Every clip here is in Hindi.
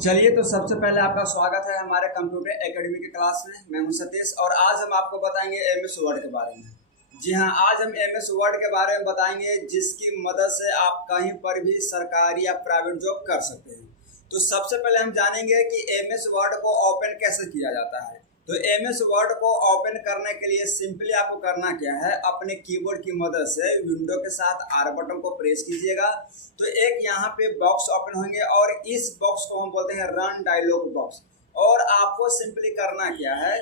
चलिए तो सबसे पहले आपका स्वागत है हमारे कंप्यूटर एकेडमी के क्लास में। मैं हूं सतीश और आज हम आपको बताएंगे एमएस वर्ड के बारे में। जी हां, आज हम एमएस वर्ड के बारे में बताएंगे जिसकी मदद से आप कहीं पर भी सरकारी या प्राइवेट जॉब कर सकते हैं। तो सबसे पहले हम जानेंगे कि एमएस वर्ड को ओपन कैसे किया जाता है। तो एमएस वर्ड को ओपन करने के लिए सिंपली आपको करना क्या है, अपने कीबोर्ड की मदद से विंडो के साथ आर बटन को प्रेस कीजिएगा तो एक यहाँ पे बॉक्स ओपन होंगे और इस बॉक्स को हम बोलते हैं रन डायलॉग बॉक्स। और आपको सिंपली करना क्या है,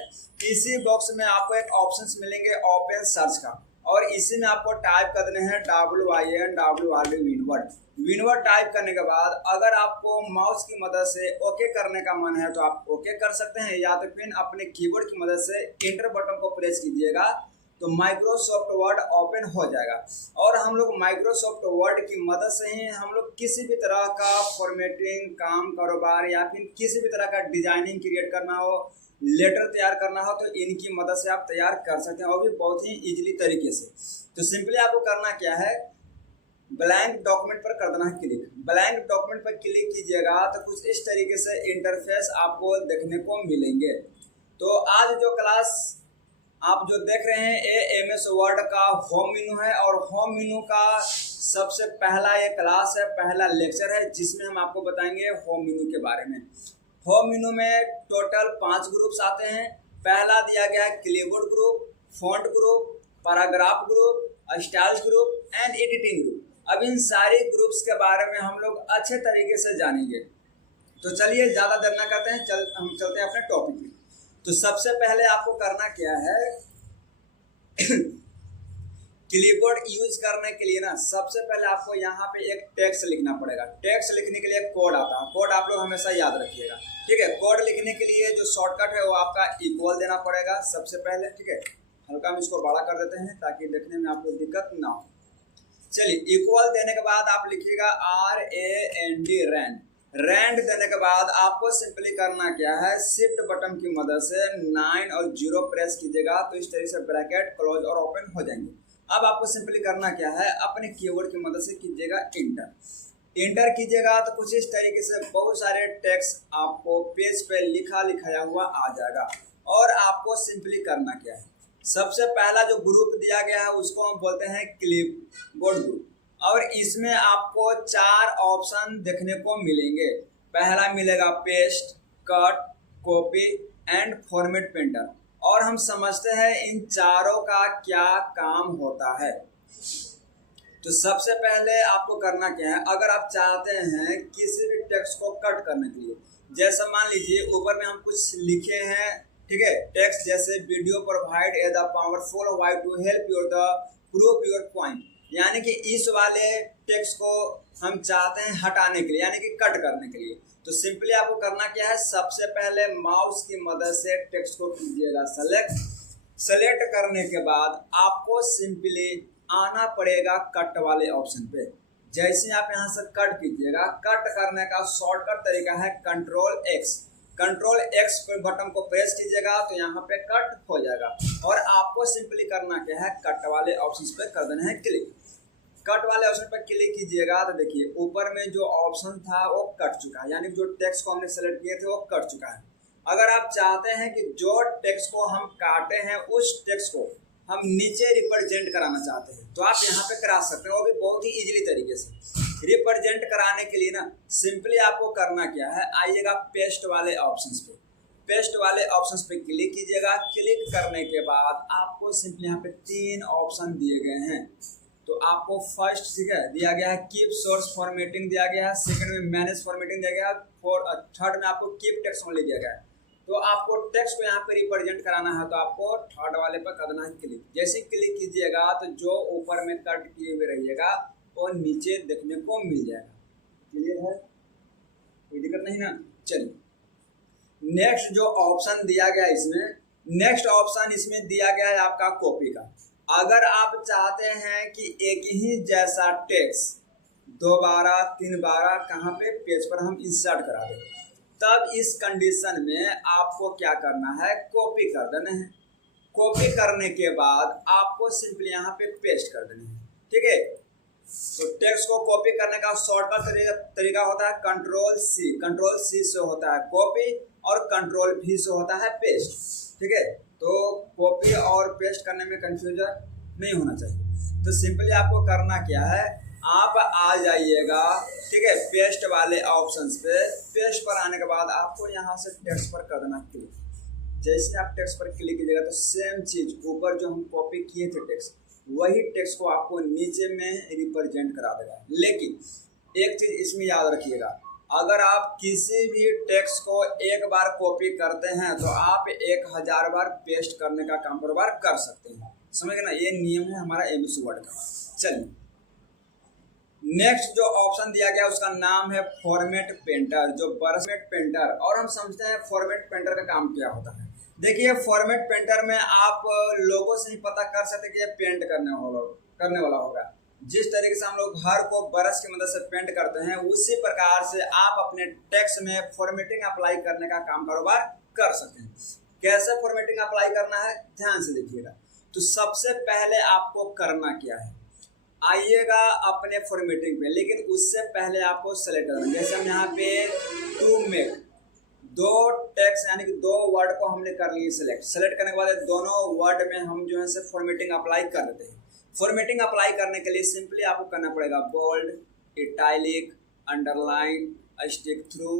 इसी बॉक्स में आपको एक ऑप्शंस मिलेंगे ओपन सर्च का, और इसी में आपको टाइप कर देने हैं WINWRD विनवर्ड। विनवर्ड टाइप करने के बाद अगर आपको माउस की मदद से ओके करने का मन है तो आप ओके कर सकते हैं, या तो फिर अपने कीबोर्ड की मदद से एंटर बटन को प्रेस कीजिएगा तो माइक्रोसॉफ्ट वर्ड ओपन हो जाएगा। और हम लोग माइक्रोसॉफ्ट वर्ड की मदद से ही हम लोग किसी भी तरह का फॉर्मेटिंग काम कारोबार या फिर किसी भी तरह का डिजाइनिंग क्रिएट करना हो, लेटर तैयार करना हो, तो इनकी मदद से आप तैयार कर सकते हैं, और भी बहुत ही इजीली तरीके से। तो सिंपली आपको करना क्या है, ब्लैंक डॉक्यूमेंट पर कर देना है क्लिक। ब्लैंक डॉक्यूमेंट पर क्लिक कीजिएगा तो कुछ इस तरीके से इंटरफेस आपको देखने को मिलेंगे। तो आज जो क्लास आप जो देख रहे हैं ये एमएस वर्ड का होम मेनू है, और होम मेनू का सबसे पहला ये क्लास है, पहला लेक्चर है जिसमें हम आपको बताएंगे होम मेनू के बारे में। होम मेनू में टोटल 5 ग्रुप्स आते हैं। पहला दिया गया है clipboard group, font group, paragraph group, styles group and editing group. अब इन सारे ग्रुप्स के बारे में हम लोग अच्छे तरीके से जानेंगे। तो चलिए ज़्यादा देर ना करते हैं, हम चलते हैं अपने टॉपिक में। तो सबसे पहले आपको करना क्या है क्लिपबोर्ड यूज करने के लिए ना, सबसे पहले आपको यहाँ पे एक टेक्स्ट लिखना पड़ेगा। टेक्स्ट लिखने के लिए कोड आता है, कोड आप लोग हमेशा याद रखिएगा, ठीक है। कोड लिखने के लिए जो शॉर्टकट है वो आपका इक्वल देना पड़ेगा सबसे पहले, ठीक है। हल्का हम इसको बड़ा कर देते हैं ताकि देखने में आपको दिक्कत ना हो। चलिए, इक्वल देने के बाद आप लिखिएगा RAND रैंड। रैंड देने के बाद आपको सिंपली करना क्या है, शिफ्ट बटन की मदद से 9 और 0 प्रेस कीजिएगा तो इस तरीके से ब्रैकेट क्लोज और ओपन हो जाएंगे। अब आपको सिंपली करना क्या है, अपने कीबोर्ड की मदद से कीजिएगा इंटर। इंटर कीजिएगा तो कुछ इस तरीके से बहुत सारे टेक्स्ट आपको पेज पे लिखाया हुआ आ जाएगा। और आपको सिंपली करना क्या है, सबसे पहला जो ग्रुप दिया गया है उसको हम बोलते हैं क्लिपबोर्ड ग्रुप, और इसमें आपको 4 ऑप्शन देखने को मिलेंगे। पहला मिलेगा paste, cut, copy and format painter. और हम समझते हैं इन चारों का क्या काम होता है। तो सबसे पहले आपको करना क्या है, अगर आप चाहते हैं किसी भी टेक्स्ट को कट करने के लिए, जैसा मान लीजिए ऊपर में हम कुछ लिखे हैं, ठीक है, टेक्स्ट जैसे video provide a the powerful way to help your the prove your point, यानी कि इस वाले टेक्स्ट को हम चाहते हैं हटाने के लिए, यानी कि कट करने के लिए। तो सिंपली आपको करना क्या है, सबसे पहले माउस की मदद से टेक्स्ट को कीजिएगा सेलेक्ट। सेलेक्ट करने के बाद आपको सिंपली आना पड़ेगा कट वाले ऑप्शन पे। जैसे आप यहाँ से कट कीजिएगा, कट करने का शॉर्टकट तरीका है control X। Control X button को प्रेस कीजिएगा तो यहाँ पे कट हो जाएगा। और आपको सिंपली करना क्या है, कट वाले ऑप्शन पे कर देना है क्लिक। कट वाले ऑप्शन पर क्लिक कीजिएगा तो देखिए ऊपर में जो ऑप्शन था वो कट चुका है, यानी जो टेक्स्ट को हमने सेलेक्ट किए थे वो कट चुका है। अगर आप चाहते हैं कि जो टेक्स्ट को हम काटे हैं उस टेक्स्ट को हम नीचे रिप्रेजेंट कराना चाहते हैं तो आप यहाँ पे करा सकते हैं, वो भी बहुत ही इजीली तरीके से। रिप्रेजेंट कराने के लिए ना सिंपली आपको करना क्या है, आइएगा पेस्ट वाले ऑप्शंस पे। पेस्ट वाले ऑप्शंस पे क्लिक कीजिएगा। क्लिक करने के बाद आपको सिंपली यहाँ पे 3 ऑप्शन दिए गए हैं। तो आपको फर्स्ट, ठीक है, दिया गया है कीप सोर्स फॉर्मेटिंग दिया गया है, सेकंड में मैनेज फॉर्मेटिंग दिया गया है, थर्ड में आपको कीप टेक्स्ट ओनली दिया गया है। तो आपको टेक्स्ट को यहाँ पे रिप्रेजेंट कराना है तो आपको थर्ड वाले पर करना है क्लिक। जैसे क्लिक कीजिएगा तो जो ऊपर में कट किए हुए रहिएगा वो नीचे देखने को मिल जाएगा। क्लियर है, कोई दिक्कत नहीं ना। चलिए, नेक्स्ट जो ऑप्शन दिया गया इसमें, नेक्स्ट ऑप्शन इसमें दिया गया है आपका कॉपी का। अगर आप चाहते हैं कि एक ही जैसा टेक्स्ट 2 बार 3 बार कहाँ पे पेज पर हम इंसर्ट करा दें, तब इस कंडीशन में आपको क्या करना है, कॉपी कर देना है। कॉपी करने के बाद आपको सिंपली यहाँ पे पेस्ट कर देना है, ठीक है। तो टेक्स्ट को कॉपी करने का शॉर्टकट तरीका होता है कंट्रोल सी से होता है कॉपी और कंट्रोल V से होता है पेस्ट। ठीक है, तो कॉपी और पेस्ट करने में कंफ्यूजन नहीं होना चाहिए। तो सिंपली आपको करना क्या है, आप आ जाइएगा, ठीक है, पेस्ट वाले ऑप्शंस पे। पेस्ट पर आने के बाद आपको यहाँ से टेक्स्ट पर कर देना क्लिक। जैसे आप टेक्स्ट पर क्लिक कीजिएगा तो सेम चीज ऊपर जो हम कॉपी किए थे टेक्स्ट, वही टेक्स्ट को आपको नीचे में रिप्रेजेंट करा देगा। लेकिन एक चीज इसमें याद रखिएगा, अगर आप किसी भी टेक्स्ट को एक बार कॉपी करते हैं तो आप 1000 बार पेस्ट करने का काम बार कर सकते हैं। समझ गए ना, ये नियम है हमारा एमएस वर्ड का। चलिए नेक्स्ट जो ऑप्शन दिया गया उसका नाम है फॉर्मेट पेंटर, जो फॉर्मेट पेंटर। और हम समझते हैं फॉर्मेट पेंटर का काम क्या होता है। देखिए फॉर्मेट पेंटर में आप लोगों से ही पता कर सकते कि ये पेंट करने वाला होगा। जिस तरीके से हम लोग घर को ब्रश की मदद से पेंट करते हैं, उसी प्रकार से आप अपने टेक्स्ट में फॉर्मेटिंग अप्लाई करने का काम कारोबार कर सकते हैं। कैसे फॉर्मेटिंग अप्लाई करना है ध्यान से देखिएगा। तो सबसे पहले आपको करना क्या है, आइएगा अपने फॉर्मेटिंग पे, लेकिन उससे पहले आपको सेलेक्ट करना। जैसे हम यहाँ पे टू मेक, दो टेक्स्ट यानी कि दो वर्ड को हमने कर लिए सेलेक्ट करने के बाद दोनों वर्ड में हम जो है से फॉर्मेटिंग अप्लाई कर देते हैं। फॉर्मेटिंग अप्लाई करने के लिए सिंपली आपको करना पड़ेगा bold, italic, underline, strike through,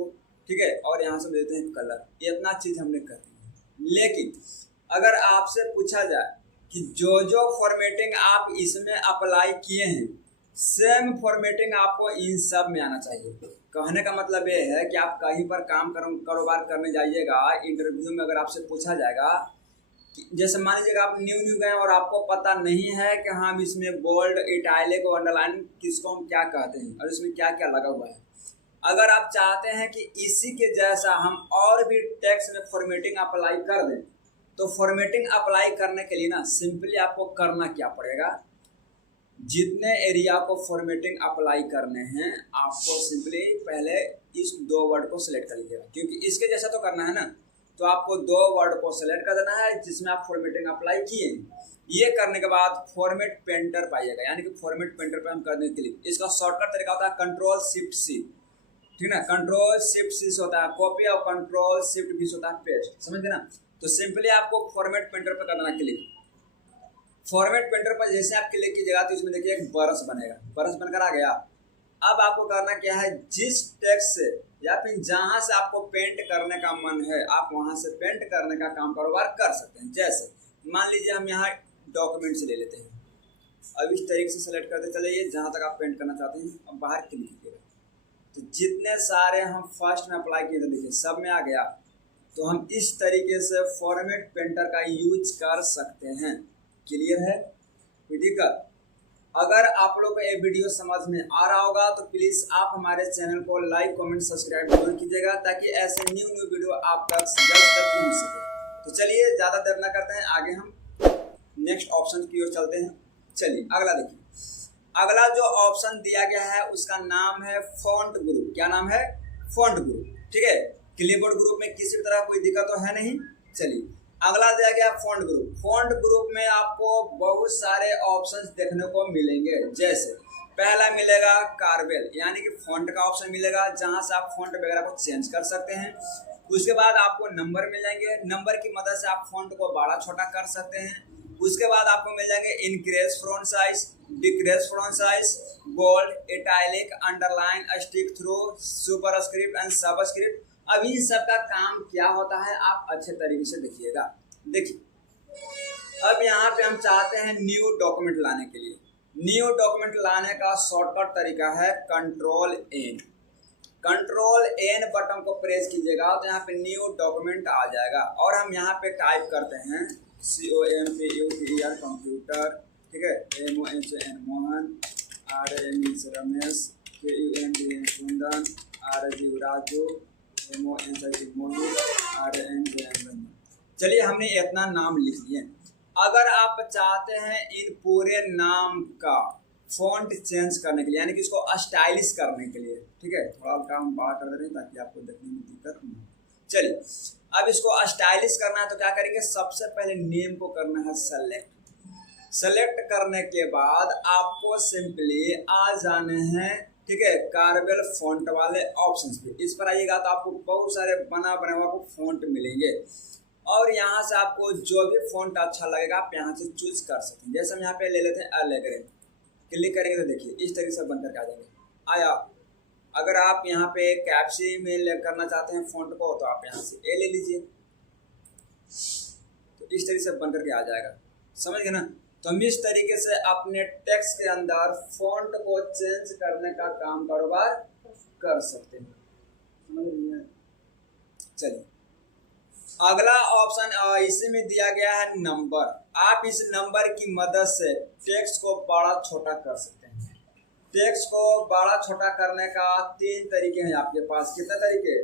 ठीक है, और यहाँ से देते हैं कलर। ये इतना चीज हमने कर दी। लेकिन अगर आपसे पूछा जाए कि जो फॉर्मेटिंग आप इसमें अप्लाई किए हैं, सेम फॉर्मेटिंग आपको इन सब में आना चाहिए। कहने का मतलब ये है कि आप कहीं पर काम कारोबार करने जाइएगा, इंटरव्यू में अगर आपसे पूछा जाएगा, जैसे मान लीजिएगा आप न्यू गए और आपको पता नहीं है कि हम इसमें बोल्ड, इटैलिक और अंडरलाइन किसको हम क्या कहते हैं और इसमें क्या क्या लगा हुआ है। अगर आप चाहते हैं कि इसी के जैसा हम और भी टेक्स्ट में फॉर्मेटिंग अप्लाई कर दें, तो फॉर्मेटिंग अप्लाई करने के लिए ना सिंपली आपको करना क्या पड़ेगा, जितने एरिया को फॉर्मेटिंग अप्लाई करने हैं आपको सिंपली पहले इस दो वर्ड को सिलेक्ट कर लीजिएगा, क्योंकि इसके जैसा तो करना है ना। तो आपको दो वर्ड को सिलेक्ट कर देना है जिसमें आप फॉर्मेटिंग अप्लाई किए। ये करने के बाद फॉर्मेट पेंटर पाइएगा, यानी कि फॉर्मेट पेंटर पर हम कर दें क्लिक। इसका शॉर्टकट तरीका होता है कंट्रोल शिफ्ट सी, ठीक है ना। कंट्रोल शिफ्ट सी से होता है कॉपी और कंट्रोल शिफ्ट भी से होता है पेस्ट, समझ गए ना। तो सिंपली आपको फॉर्मेट पेंटर पर कर देना क्लिक। फॉर्मेट पेंटर पर जैसे आप क्लिक कीजिएगा तो इसमें देखिए एक ब्रश बनेगा, ब्रश बनकर आ गया। अब आपको करना क्या है, जिस टेक्स्ट से या फिर जहां से आपको पेंट करने का मन है आप वहां से पेंट करने का काम कारोबार कर सकते हैं। जैसे मान लीजिए हम यहाँ डॉक्यूमेंट से ले लेते हैं, अब इस तरीके से सेलेक्ट करते चले जहां तक आप पेंट करना चाहते हैं। अब बाहर क्लिक कीजिएगा तो जितने सारे हम फर्स्ट में अप्लाई किए थे देखिए सब में आ गया। तो हम इस तरीके से फॉर्मेट पेंटर का यूज कर सकते हैं। क्लियर है, कोई दिक्कत? अगर आप लोग को ये वीडियो समझ में आ रहा होगा तो प्लीज़ आप हमारे चैनल को लाइक कमेंट सब्सक्राइब जरूर कीजिएगा, ताकि ऐसे न्यू वीडियो आप तक जल्द तक पहुँच सके। तो चलिए ज़्यादा देर ना करते हैं, आगे हम नेक्स्ट ऑप्शन की ओर चलते हैं। चलिए अगला देखिए, अगला जो ऑप्शन दिया गया है उसका नाम है फॉन्ट ग्रुप। क्या नाम है? फॉन्ट ग्रुप, ठीक है। क्लिपबोर्ड ग्रुप में किसी तरह कोई दिक्कत तो है नहीं। चलिए अगला दिया गया फॉन्ट ग्रुप। फॉन्ट ग्रुप में आपको बहुत सारे ऑप्शंस देखने को मिलेंगे। जैसे पहला मिलेगा कार्वेल, यानी कि फॉन्ट का ऑप्शन मिलेगा जहां से आप फॉन्ट वगैरह को चेंज कर सकते हैं। उसके बाद आपको नंबर मिल जाएंगे, नंबर की मदद से आप फॉन्ट को बड़ा छोटा कर सकते हैं। उसके बाद आपको मिल जाएंगे increase font size, decrease font size, bold, italic, underline, strike through, superscript and subscript. अब इन सब का काम क्या होता है आप अच्छे तरीके से देखिएगा। देखिए अब यहाँ पे हम चाहते हैं न्यू डॉक्यूमेंट लाने के लिए। न्यू डॉक्यूमेंट लाने का शॉर्टकट तरीका है control N. Control N button को प्रेस कीजिएगा तो यहाँ पे न्यू डॉक्यूमेंट आ जाएगा। और हम यहाँ पे टाइप करते हैं COMPUTER कंप्यूटर, ठीक है, MOHN Mohan, RMS Ramesh, KUNDN Kundan, RG Raju, चलिए हमने इतना नाम लिख लिए। अगर आप चाहते हैं इन पूरे नाम का फॉन्ट चेंज करने के लिए, यानी कि इसको स्टाइलिश करने के लिए, ठीक है, थोड़ा काम बाहर कर दे रहे हैं ताकि आपको देखने में दिक्कत नहीं। चलिए अब इसको स्टाइलिश करना है तो क्या करेंगे, सबसे पहले नेम को करना है सेलेक्ट। सेलेक्ट करने के बाद आपको सिंपली आ जाने हैं, ठीक है, कार्बेल फॉन्ट वाले ऑप्शंस पे। इस पर आइएगा तो आपको बहुत सारे बना हुआ आपको फॉन्ट मिलेंगे और यहाँ से आपको जो भी फॉन्ट अच्छा लगेगा आप यहाँ से चूज कर सकते हैं। जैसे हम यहाँ पे ले लेते हैं एलेग्रे, क्लिक करेंगे तो देखिए इस तरीके से बन करके आ जाएंगे। आया, अगर आप यहाँ पे कैप्सी में करना चाहते हैं फॉन्ट को तो आप यहाँ से ए ले लीजिए, तो इस तरीके से बन करके आ जाएगा, समझ गए ना। तो हम इस तरीके से अपने टेक्स्ट के अंदर फॉन्ट को चेंज करने का काम कारोबार कर सकते हैं, समझ लीजिए। चलिए अगला ऑप्शन इसी में दिया गया है नंबर। आप इस नंबर की मदद से टेक्स्ट को बड़ा छोटा कर सकते हैं। टेक्स्ट को बड़ा छोटा करने का 3 तरीके हैं आपके पास। कितने तरीके?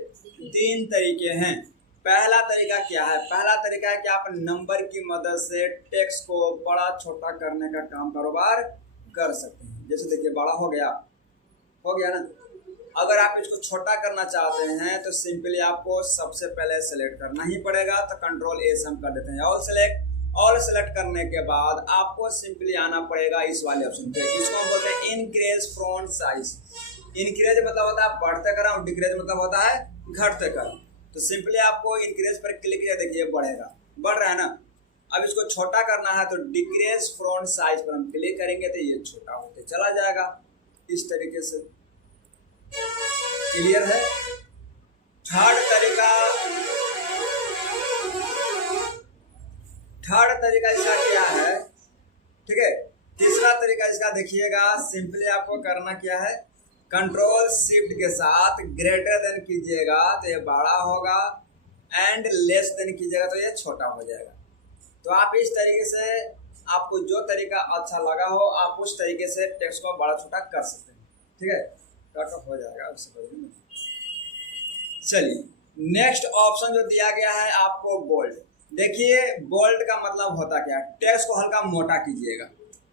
3 तरीके हैं। पहला तरीका क्या है? पहला तरीका है कि आप नंबर की मदद से टेक्स्ट को बड़ा छोटा करने का काम कारोबार कर सकते हैं। जैसे देखिए बड़ा हो गया ना। अगर आप इसको छोटा करना चाहते हैं तो सिंपली आपको सबसे पहले सेलेक्ट करना ही पड़ेगा, तो कंट्रोल ए से हम कर देते हैं ऑल सेलेक्ट करने के बाद आपको सिंपली आना पड़ेगा इस वाले ऑप्शन पे। इसको हम बोलते हैं इनक्रीज फॉन्ट साइज। इनक्रीज मतलब होता है बढ़ते कर, और डिक्रीज मतलब होता है घटते कर। तो सिंपली आपको इनक्रीज पर क्लिक किया, देखिए बढ़ेगा, बढ़ रहा है ना। अब इसको छोटा करना है तो डिक्रीज फॉन्ट साइज पर हम क्लिक करेंगे तो ये छोटा होते चला जाएगा इस तरीके से। क्लियर है? थर्ड तरीका इसका क्या है? ठीक है, तीसरा तरीका इसका देखिएगा। सिंपली आपको करना क्या है, कंट्रोल शिफ्ट के साथ ग्रेटर देन कीजिएगा तो ये बड़ा होगा, एंड लेस देन कीजिएगा तो ये छोटा हो जाएगा। तो आप इस तरीके से आपको जो तरीका अच्छा लगा हो आप उस तरीके से टेक्स्ट को बड़ा छोटा कर सकते हैं। ठीक है, कट हो जाएगा उससे। चलिए नेक्स्ट ऑप्शन जो दिया गया है आपको बोल्ड। देखिए बोल्ड का मतलब होता क्या है, टेक्स्ट को हल्का मोटा कीजिएगा,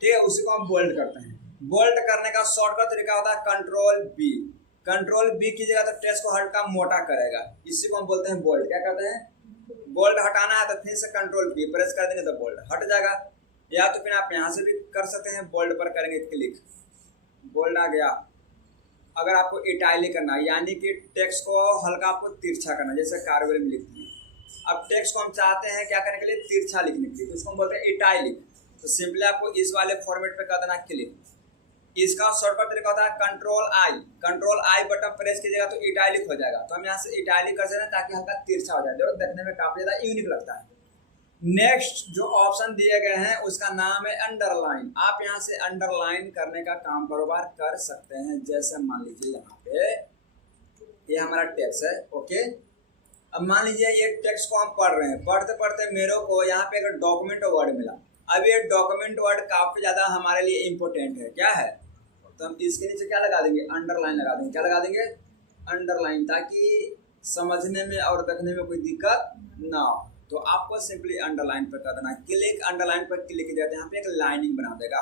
ठीक है, उसी को हम बोल्ड करते हैं। बोल्ड करने का शॉर्टकट तरीका होता है कंट्रोल बी कीजिएगा तो टेक्स्ट को हल्का मोटा करेगा, इसी को हम बोलते हैं बोल्ड। क्या कहते हैं? बोल्ड हटाना है तो फिर से कंट्रोल बी प्रेस कर देंगे तो बोल्ड हट जाएगा, या तो फिर आप यहाँ से भी कर सकते हैं, बोल्ड पर करेंगे क्लिक, बोल्ड आ गया। अगर आपको इटैलिक करना है यानी कि टेक्स्ट को हल्का आपको तिरछा करना, जैसे कार्बेल में लिखते हैं, अब टेक्स्ट को हम चाहते हैं क्या करने के लिए, तिरछा लिखने के लिए, तो इसको हम बोलते हैं इटैलिक। तो सिंपली आपको इस वाले फॉर्मेट पे कर देना क्लिक। इसका शॉर्टकट तरीका होता है कंट्रोल आई बटन प्रेस कीजिएगा तो इटैलिक हो जाएगा। तो हम यहाँ से इटैलिक कर सकते हैं ताकि हल्का तिरछा हो जाए, जो देखने में काफी ज्यादा यूनिक लगता है। नेक्स्ट जो ऑप्शन दिए गए हैं उसका नाम है अंडरलाइन। आप यहाँ से अंडरलाइन करने का काम कारोबार कर सकते हैं। जैसे मान लीजिए यहाँ पे ये हमारा टेक्स्ट है, ओके। अब मान लीजिए ये टेक्स्ट को हम पढ़ रहे हैं, पढ़ते पढ़ते मेरे को यहाँ पे एक डॉक्यूमेंट वर्ड मिला। अब ये डॉक्यूमेंट वर्ड काफी ज्यादा हमारे लिए इम्पोर्टेंट है, क्या है, तो हम इसके नीचे क्या लगा देंगे, अंडरलाइन लगा देंगे। क्या लगा देंगे? अंडरलाइन, ताकि समझने में और देखने में कोई दिक्कत ना हो। तो आपको सिंपली अंडरलाइन पर कर देना क्लिक। अंडरलाइन पर क्लिक किया जाता है, यहाँ पे एक लाइनिंग बना देगा।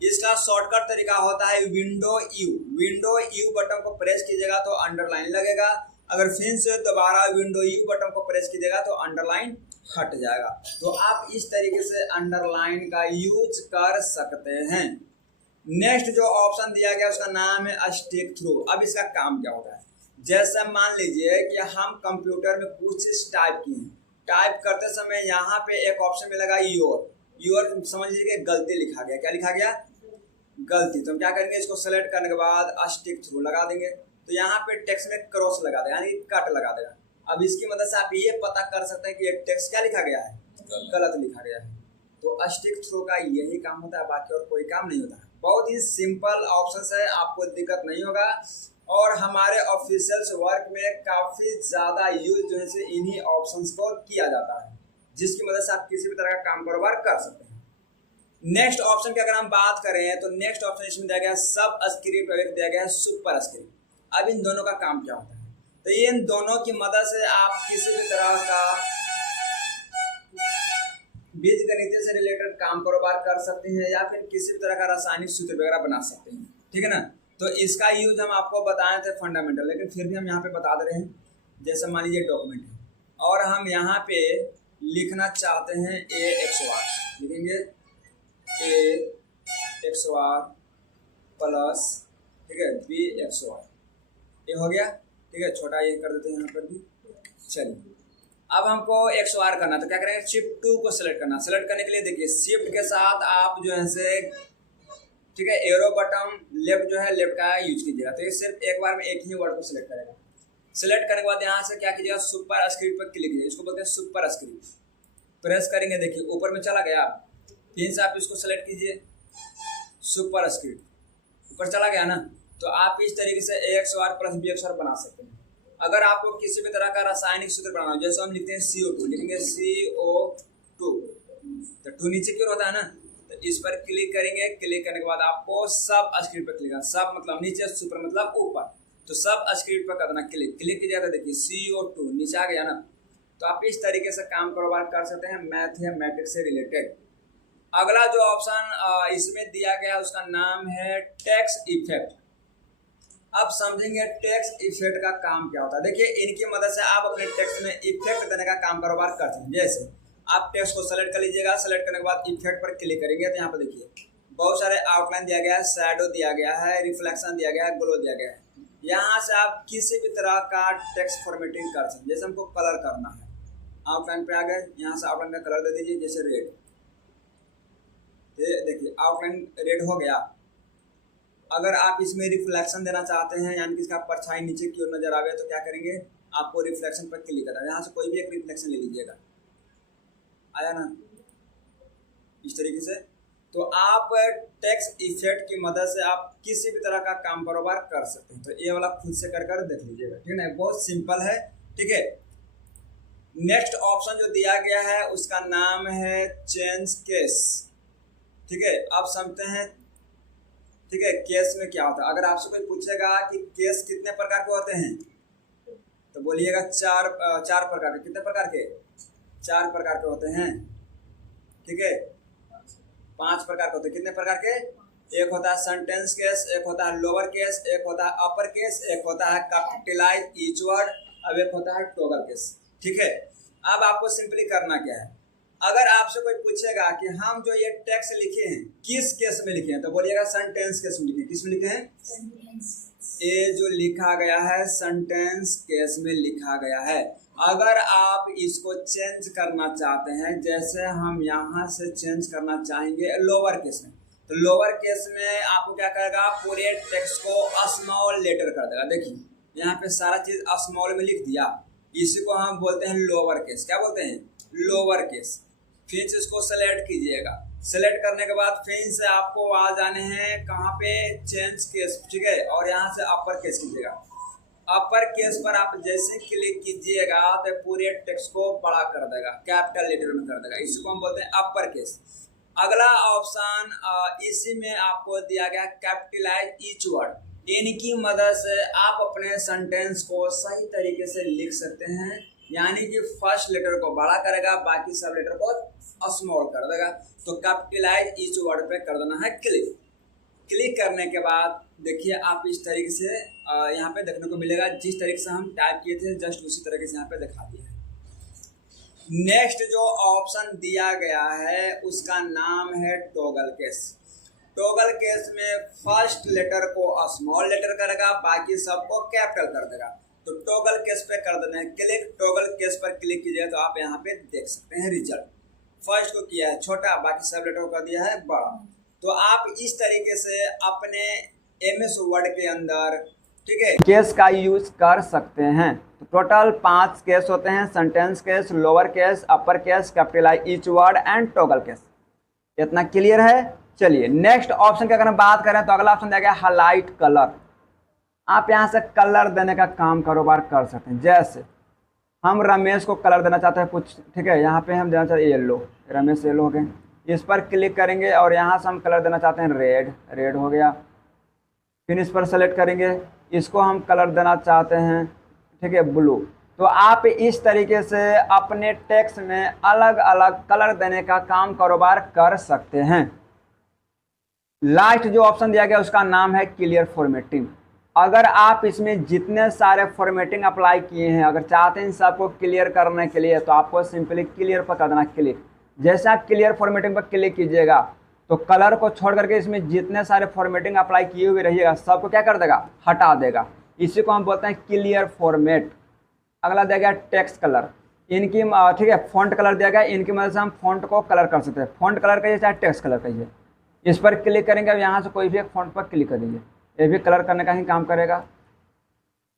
इसका शॉर्टकट तरीका होता है विंडो यू बटन को प्रेस कीजिएगा तो अंडरलाइन लगेगा। अगर फिर से दोबारा विंडो यू बटन को प्रेस कीजिएगा तो अंडरलाइन हट जाएगा। तो आप इस तरीके से अंडरलाइन का यूज कर सकते हैं। नेक्स्ट जो ऑप्शन दिया गया उसका नाम है स्टिक थ्रू। अब इसका काम क्या होता है, जैसे मान लीजिए कि हम कंप्यूटर में कुछ चीज टाइप किए हैं, टाइप करते समय यहाँ पे एक ऑप्शन में लगा योर समझ लीजिए गलती लिखा गया। क्या लिखा गया? गलती। तो हम क्या करेंगे, इसको सेलेक्ट करने के बाद स्टिक थ्रू लगा देंगे तो यहाँ पे टेक्स्ट में क्रॉस लगा देगा यानी कट लगा देगा। अब इसकी मदद से आप ये पता कर सकते हैं कि ये टेक्स्ट क्या लिखा गया है, गलत लिखा गया है। तो स्टिक थ्रू का यही काम होता है, बाकी और कोई काम नहीं होता है। बहुत ही सिंपल ऑप्शन है, आपको दिक्कत नहीं होगा। और हमारे ऑफिशियल्स वर्क में काफी ज्यादा यूज जो है इन्हीं ऑप्शंस को किया जाता है, जिसकी मदद से आप किसी भी तरह का काम कारोबार कर सकते हैं। नेक्स्ट ऑप्शन की अगर हम बात करें तो नेक्स्ट ऑप्शन इसमें दिया गया सब स्क्रिप्ट और दिया गया है सुपर स्क्रिप्ट। अब इन दोनों का काम क्या होता है, तो इन दोनों की मदद से आप किसी भी तरह का बीजगणित से रिलेटेड काम कारोबार कर सकते हैं या फिर किसी भी तरह का रासायनिक सूत्र वगैरह बना सकते हैं, ठीक है ना। तो इसका यूज हम आपको बताए थे फंडामेंटल, लेकिन फिर भी हम यहाँ पे बता दे रहे हैं। जैसे मान लीजिए डॉक्यूमेंट है और हम यहाँ पे लिखना चाहते हैं AXY, लिखेंगे ए एक्स वार प्लस, ठीक है, बी एक्स वार, ये हो गया, ठीक है। छोटा ये कर देते हैं यहाँ पर भी। चलिए अब हमको एक्स वार करना, तो क्या करेंगे, शिफ्ट 2 को सिलेक्ट करना। सिलेक्ट करने के लिए देखिए शिफ्ट के साथ आप जो है से, ठीक है, एरो बटन लेफ्ट जो है लेफ्ट का यूज कीजिएगा, तो ये सिर्फ एक बार में एक ही वर्ड को सिलेक्ट करेगा। सिलेक्ट करने के बाद यहाँ से क्या कीजिएगा, सुपर स्क्रिप्ट पर क्लिक कीजिए, इसको बोलते हैं सुपर स्क्रिप्ट। प्रेस करेंगे, देखिए ऊपर में चला गया, फिर से आप इसको सेलेक्ट कीजिए, सुपर स्क्रिप्ट ऊपर चला गया ना। तो आप इस तरीके से ए एक्स वार प्लस बी एक्स वार बना सकते हैं। अगर आपको किसी भी तरह का रासायनिक सूत्र बनाना हो, जैसे हम लिखते हैं CO2, लिखेंगे CO2, तो 2 नीचे क्यों होता है ना, तो इस पर क्लिक करेंगे। क्लिक करने के बाद आपको सब स्क्रिप्ट पर क्लिक करना, सब मतलब नीचे, सुपर मतलब ऊपर, तो सब स्क्रिप्ट पर करना क्लिक। क्लिक कीजिएगा तो देखिए CO2 नीचे आ गया ना। तो आप इस तरीके से काम कारोबार कर सकते हैं मैथमेटिक्स से रिलेटेड। अगला जो ऑप्शन इसमें दिया गया है उसका नाम है टेक्स्ट इफेक्ट। अब समझेंगे टेक्स्ट इफेक्ट का काम क्या होता है। देखिए इनकी मदद से आप अपने टेक्स्ट में इफेक्ट देने का काम कारोबार करते हैं। जैसे आप टेक्स्ट को सेलेक्ट कर लीजिएगा, सेलेक्ट करने के बाद इफेक्ट पर क्लिक करेंगे तो यहाँ पर देखिए बहुत सारे आउटलाइन दिया गया है, शैडो दिया गया है, रिफ्लेक्शन दिया गया है, ग्लो दिया गया है। यहाँ से आप किसी भी तरह का टेक्स्ट फॉर्मेटिंग कर सकते हैं। जैसे हमको कलर करना है, आउटलाइन पे आ गए, यहाँ से आउटलाइन का कलर दे दीजिए, जैसे रेड, देखिए आउटलाइन रेड हो गया। अगर आप इसमें रिफ्लेक्शन देना चाहते हैं, यानी कि इसका परछाई नीचे की ओर नजर आवे, तो क्या करेंगे, आपको रिफ्लेक्शन पर क्लिक करना है। यहाँ से कोई भी एक रिफ्लेक्शन ले लीजिएगा, आया ना, इस तरीके से। तो आप टेक्स्ट इफेक्ट की मदद से आप किसी भी तरह का काम कारोबार कर सकते हैं। तो ये वाला खुद से कर देख लीजिएगा, ठीक है, बहुत सिंपल है, ठीक है। नेक्स्ट ऑप्शन जो दिया गया है उसका नाम है चेंज केस, ठीक है। अब समझते हैं, ठीक है, केस में क्या होता है। अगर आपसे कोई पूछेगा कि केस कितने प्रकार के होते हैं, तो बोलिएगा चार प्रकार के। कितने प्रकार के, 4 प्रकार के होते हैं, ठीक है। 5 प्रकार के होते हैं। कितने प्रकार के, एक होता है सेंटेंस केस, एक होता है लोअर केस, एक होता है अपर केस, एक होता है कैपिटलाइज ईच वर्ड, अब एक होता है टॉगल केस, ठीक है। अब आपको सिंपली करना क्या है, अगर आपसे कोई पूछेगा कि हम जो ये टेक्स्ट लिखे हैं किस केस में लिखे हैं, तो बोलिएगा सेंटेंस केस में लिखे हैं। किस में लिखे हैं, ये जो लिखा गया है सेंटेंस केस में लिखा गया है। अगर आप इसको चेंज करना चाहते हैं, जैसे हम यहाँ से चेंज करना चाहेंगे लोअर केस में, तो लोअर केस में आपको क्या करेगा, पूरे टेक्स्ट को स्मॉल लेटर कर देगा। देखिए यहाँ पे सारा चीज स्मॉल में लिख दिया, इसी को हम बोलते हैं लोअर केस। क्या बोलते हैं, लोअर केस। फिर से इसको सेलेक्ट कीजिएगा, सेलेक्ट करने के बाद फिर से आपको आ जाने हैं कहाँ पे, चेंज केस, ठीक है, और यहाँ से अपर केस कीजिएगा। अपर केस पर आप जैसे क्लिक कीजिएगा तो पूरे टेक्स्ट को बड़ा कर देगा, कैपिटल लेटर में कर देगा, इसको हम बोलते हैं अपर केस। अगला ऑप्शन इसी में आपको दिया गया कैपिटलाइज ईच वर्ड। इनकी मदद से आप अपने सेंटेंस को सही तरीके से लिख सकते हैं, यानी कि फर्स्ट लेटर को बड़ा करेगा, बाकी सब लेटर को स्मॉल कर देगा। तो कैपिटलाइज ईच वर्ड पे कर देना है क्लिक। क्लिक करने के बाद देखिए आप इस तरीके से यहाँ पे देखने को मिलेगा, जिस तरीके से हम टाइप किए थे जस्ट उसी तरीके से यहाँ पे दिखा दिया है। नेक्स्ट जो ऑप्शन दिया गया है उसका नाम है टॉगल केस। टॉगल केस में फर्स्ट लेटर को स्मॉल लेटर करेगा, बाकी सबको कैपिटल कर देगा। तो टॉगल केस पे कर देना है क्लिक। टॉगल केस पर क्लिक कीजिए तो आप यहाँ पे देख सकते हैं रिजल्ट। फर्स्ट को किया है छोटा, बाकी सब लेटर को कर दिया है बड़ा। तो आप इस तरीके से अपने MS वर्ड के अंदर, ठीक है, केस का यूज कर सकते हैं। तो टोटल 5 केस होते हैं, sentence case, lower case, upper case, capitalise each word and toggle case. इतना क्लियर है। चलिए नेक्स्ट ऑप्शन की अगर हम बात करें तो अगला ऑप्शन दिया गया हाईलाइट कलर। आप यहाँ से कलर देने का काम कारोबार कर सकते हैं। जैसे हम रमेश को कलर देना चाहते हैं कुछ, ठीक है, यहाँ पे हम देना चाहते हैं येलो, रमेश येलो हो गए। इस पर क्लिक करेंगे और यहाँ से हम कलर देना चाहते हैं रेड, रेड हो गया। फिर इस पर सेलेक्ट करेंगे, इसको हम कलर देना चाहते हैं, ठीक है, ब्लू। तो आप इस तरीके से अपने टेक्स्ट में अलग अलग कलर देने का काम कारोबार कर सकते हैं। लास्ट जो ऑप्शन दिया गया उसका नाम है क्लियर फॉर्मेटिंग। अगर आप इसमें जितने सारे फॉर्मेटिंग अप्लाई किए हैं, अगर चाहते हैं सबको क्लियर करने के लिए, तो आपको सिंपली क्लियर पर कर देना क्लिक। जैसे आप क्लियर फॉर्मेटिंग पर क्लिक कीजिएगा तो कलर को छोड़ करके इसमें जितने सारे फॉर्मेटिंग अप्लाई किए हुए रहिएगा सबको क्या कर देगा, हटा देगा। इसी को हम बोलते हैं क्लियर फॉर्मेट। अगला दिया गया टेक्स्ट कलर, इनकी ठीक है फॉन्ट कलर दिया गया, इनकी मदद से हम फॉन्ट को कलर कर सकते हैं। फॉन्ट कलर कहिए चाहे टेक्स्ट कलर कहिए, इस पर क्लिक करेंगे। अब यहाँ से कोई भी एक फॉन्ट पर क्लिक कर दीजिए, ये भी कलर करने का ही काम करेगा।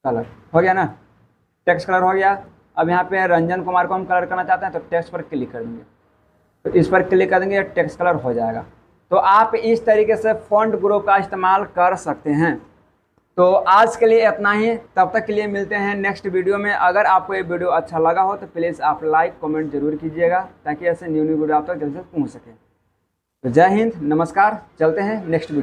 कलर हो गया ना, टेक्स्ट कलर हो गया। अब यहाँ पे रंजन कुमार को हम कलर करना चाहते हैं तो टेक्स्ट पर क्लिक कर देंगे, तो इस पर क्लिक कर देंगे, टेक्स्ट कलर हो जाएगा। तो आप इस तरीके से फॉन्ट ग्रुप का इस्तेमाल कर सकते हैं। तो आज के लिए इतना ही, तब तक के लिए मिलते हैं नेक्स्ट वीडियो में। अगर आपको ये वीडियो अच्छा लगा हो तो प्लीज़ आप लाइक कमेंट जरूर कीजिएगा, ताकि ऐसे न्यू वीडियो आप तक जल्द से पहुँच सके। तो जय हिंद, नमस्कार, चलते हैं नेक्स्ट वीडियो।